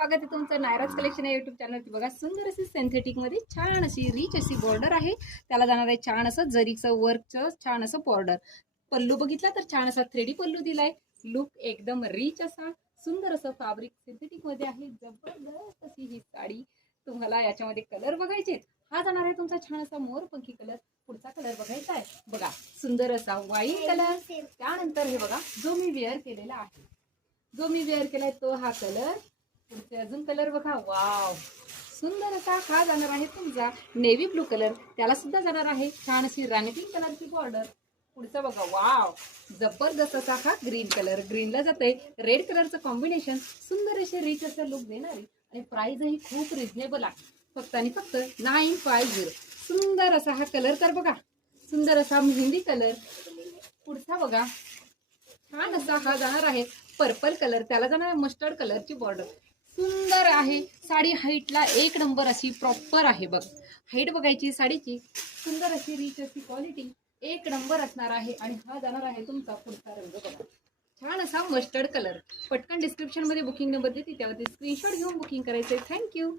स्वागत आहे तुमचं नायराज कलेक्शन या युट्यूब चॅनलवरती। बघा सुंदर अशी सिंथेटिक मध्ये छान अशी रिच अशी बॉर्डर आहे, त्याला जाणार आहे छान असं जरीचं वर्कचं छान असं बॉर्डर। पल्लू बघितला तर छान असा 3D पल्लू दिलाय। लुक एकदम रिच असा सुंदर असं फॅब्रिक सिंथेटिक मध्ये आहे। जबरदस्त अशी ही साडी तुम्हाला याच्यामध्ये कलर बघायचे। हा जाणार आहे तुमचा छान असा मोरपंखी कलर। पुढचा कलर बघायचा आहे, बघा सुंदर असा व्हाईट कलर। त्यानंतर हे बघा जो मी वेअर केलेला आहे, जो मी वेअर केलाय तो हा कलर। पुढचे अजून कलर बघा, वाव सुंदर असा हा जाणार आहे तुमचा नेव्ही ब्लू कलर। त्याला सुद्धा जाणार आहे छान अशी राणी पिंक कलरची बॉर्डर। पुढचा बघा, वाव जबरदस्त असा हा ग्रीन कलर, ग्रीनला जाते रेड कलरचं कॉम्बिनेशन। सुंदर असे रिच असं लुक देणारी आणि प्राइसही खूप रिझनेबल आहे, फक्त आणि फक्त 950। सुंदर असा हा कलर तर बघा, सुंदर असा मेहंदी कलर। पुढचा बघा छान असा हा जाणार आहे पर्पल कलर, त्याला जाणार आहे मस्टर्ड कलरची बॉर्डर। सुंदर आहे साडी, हाईटला एक नंबर अशी प्रॉपर आहे। बघ हाईट बघायची साडीची, सुंदर अशी रिच अशी क्वालिटी एक नंबर असणार आहे। आणि हा जाणार आहे तुमचा पुढचा रंग बघा, छान असा मस्टर्ड कलर। पटकन डिस्क्रिप्शन मध्ये बुकिंग नंबर देते, त्यावरती स्क्रीनशॉट घेऊन बुकिंग करायचे। थँक्यू।